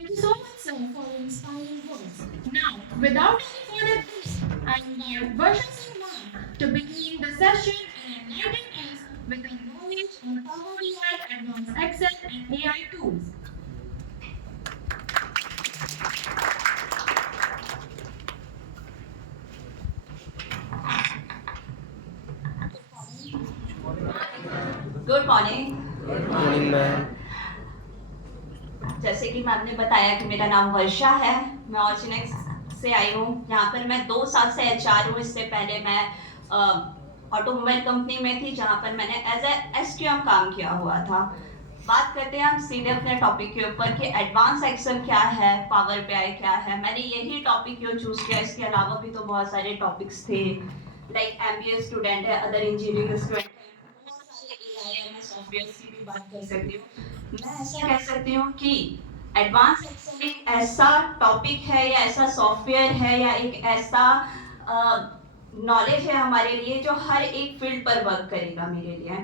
Thank you so much, sir, for your inspiring words. Now, without any further delay, I invite Varsha Singh ma'am to begin the session and enlighten us with her knowledge on Power BI, Advanced Excel, and AI tools. Good morning. Morning ma'am. जैसे कि ma'am ने बताया कि मेरा नाम वर्षा है, मैं ऑर्चिनेक्स से आई हूँ। यहाँ पर मैं 2 साल से एचआर हूँ। इससे पहले मैं ऑटोमोबाइल कंपनी में थी, जहाँ पर मैंने एज ए एसक्यूएम काम किया हुआ था। बात करते हैं हम सीधे अपने टॉपिक के ऊपर कि एडवांस एक्सेल क्या है, पावर बीआई क्या है। मैंने यही टॉपिक क्यों चूज किया, इसके अलावा भी तो बहुत सारे टॉपिक्स थे, लाइक एमबीए स्टूडेंट है, अदर इंजीनियरिंग स्टूडेंट है, बहुत सारे एआई सॉफ्टवेयर की भी बात कर सकती हूँ। मैं ऐसा कह सकती हूँ कि एडवांस एक्सेल एक ऐसा टॉपिक है या ऐसा सॉफ्टवेयर है या एक ऐसा नॉलेज है हमारे लिए जो हर एक फील्ड पर वर्क करेगा मेरे लिए।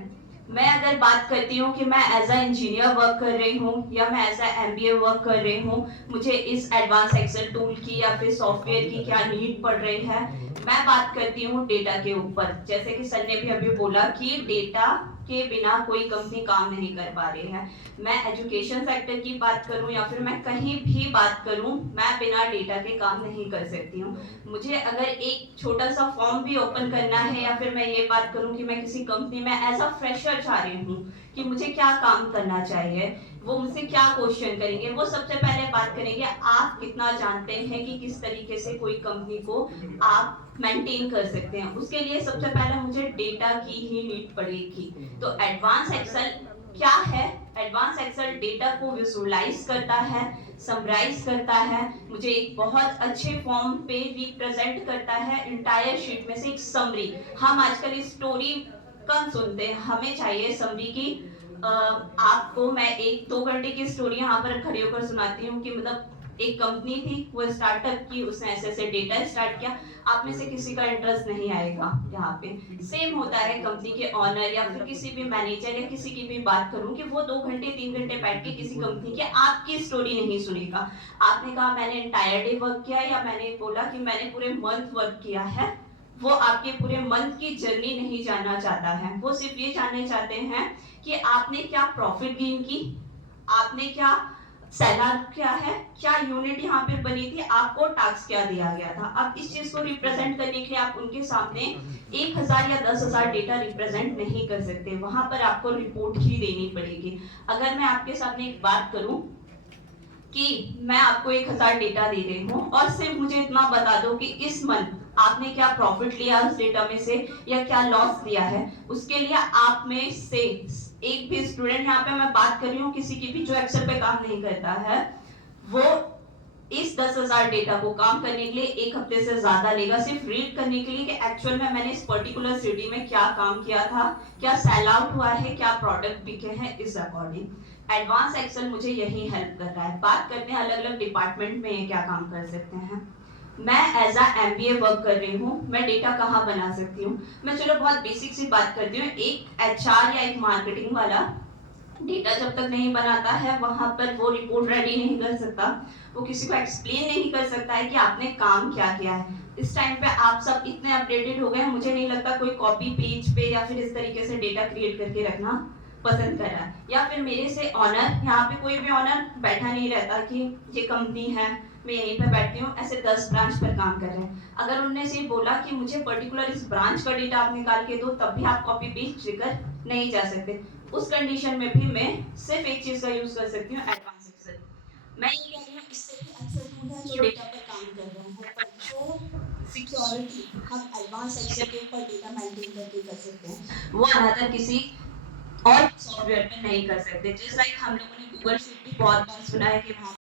मैं अगर बात करती हूँ कि मैं एज अ इंजीनियर वर्क कर रही हूँ या मैं एज अ एमबीए वर्क कर रही हूँ, मुझे इस एडवांस एक्सेल टूल की या फिर सॉफ्टवेयर की क्या नीड पड़ रही है। मैं बात करती हूँ डेटा के ऊपर। जैसे कि सर ने भी अभी बोला कि डेटा के बिना कोई कंपनी काम नहीं कर पा रही है। मैं एजुकेशन सेक्टर की बात करूं या फिर मैं कहीं भी बात करूं, मैं बिना डेटा के काम नहीं कर सकती हूँ। मुझे अगर एक छोटा सा फॉर्म भी ओपन करना है या फिर मैं ये बात करूं कि मैं किसी कंपनी में एज अ फ्रेशर जा रही हूँ कि मुझे क्या काम करना चाहिए, वो मुझसे क्या क्वेश्चन करेंगे। वो सबसे पहले बात करेंगे आप कितना जानते हैं कि किस तरीके से कोई कंपनी को आप मेंटेन कर सकते हैं। उसके लिए सबसे पहले मुझे डेटा की ही नीड पड़ेगी। तो एडवांस एक्सेल क्या है? एडवांस एक्सेल डेटा को विजुअलाइज करता है, समराइज करता है, मुझे एक बहुत अच्छे फॉर्म पे रिप्रेजेंट करता है, इंटायर शीट में से एक समरी। हम आजकल स्टोरी कम सुनते हैं, हमें चाहिए समरी की। आपको मैं 1-2 घंटे की स्टोरी यहाँ पर खड़े होकर सुनाती हूँ कि मतलब एक कंपनी थी, वो स्टार्टअप की, उसने ऐसे ऐसे डेटा स्टार्ट किया। आप में से किसी का इंटरेस्ट नहीं आएगा यहाँ पे। सेम होता है कंपनी के ऑनर या फिर किसी भी मैनेजर या किसी की भी बात करूं कि वो 2 घंटे 3 घंटे बैठ के किसी कंपनी के आपकी स्टोरी नहीं सुनेगा। आपने कहा मैंने एंटायर डे वर्क किया या मैंने बोला कि मैंने पूरे मंथ वर्क किया है, वो आपके पूरे मंथ की जर्नी नहीं जानना चाहता है। वो सिर्फ ये जानना चाहते हैं कि आपने क्या प्रॉफिट गेन की, आपने क्या सेलर क्या है, क्या यूनिट यहाँ पे बनी थी, आपको टास्क क्या दिया गया था। अब इस चीज को रिप्रेजेंट करने के लिए आप उनके सामने 1,000 या 10,000 डेटा रिप्रेजेंट नहीं कर सकते, वहां पर आपको रिपोर्ट ही देनी पड़ेगी। अगर मैं आपके सामने एक बात करूं कि मैं आपको 1,000 डेटा दे रही हूँ और सिर्फ मुझे इतना बता दो कि इस मंथ आपने क्या प्रॉफिट लिया उस डेटा में से या क्या लॉस लिया है, उसके लिए आप में से एक भी स्टूडेंट, यहाँ पे मैं बात कर रही हूँ किसी की भी जो एक्सेल पे काम नहीं करता है, वो इस 10,000 डेटा को काम करने के लिए 1 हफ्ते से ज्यादा लेगा, सिर्फ रीड करने के लिए कि एक्चुअल में मैंने इस पर्टिकुलर सिटी में क्या काम किया था, क्या सेल आउट हुआ है, क्या प्रोडक्ट बिके हैं। इस अकॉर्डिंग एडवांस एक्सेल मुझे यही हेल्प कर रहा है। बात करते हैं अलग अलग डिपार्टमेंट में ये क्या काम कर सकते हैं। मैं एज अ एमबीए वर्क कर रही हूँ, मैं डेटा कहाँ बना सकती हूँ। मैं चलो बहुत बेसिक सी बात करती हूँ। एक एचआर या एक मार्केटिंग वाला डेटा जब तक नहीं बनाता है वहां पर वो रिपोर्ट रेडी नहीं कर सकता, वो किसी को एक्सप्लेन नहीं कर सकता है कि आपने काम क्या किया है। इस टाइम पे आप सब इतने अपडेटेड हो गए हैं, मुझे नहीं लगता कोई कॉपी पेज पे या फिर इस तरीके से डेटा क्रिएट करके रखना पसंद कर रहा है। या फिर मेरे से ऑनर, यहाँ पे कोई भी ऑनर बैठा नहीं रहता कि ये कंपनी है मैं यहीं पे बैठती हूँ, ऐसे 10 ब्रांच पर काम कर रहे हैं। अगर उनने से बोला कि मुझे पर्टिकुलर इस ब्रांच का डेटा आप निकाल के दो, तब भी आप कॉपी पेस्ट लेकर नहीं जा सकते। उस कंडीशन में भी मैं सिर्फ एक चीज का यूज कर सकती हूँ, एडवांस एक्सेल। मैं ये कह रही हूँ इससे भी अच्छा टूल है जो डेटा पर काम कर रहे हैं, पर जो सिक्योरिटी हम एडवांस एक्सेल के ऊपर डेटा मेंटेन करके कर सकते हैं, वो अनदर किसी और सॉफ्टवेयर पे नहीं कर सकते। जस्ट लाइक हम लोगों ने गूगल शीट भी बहुत बार सुना है कि वहां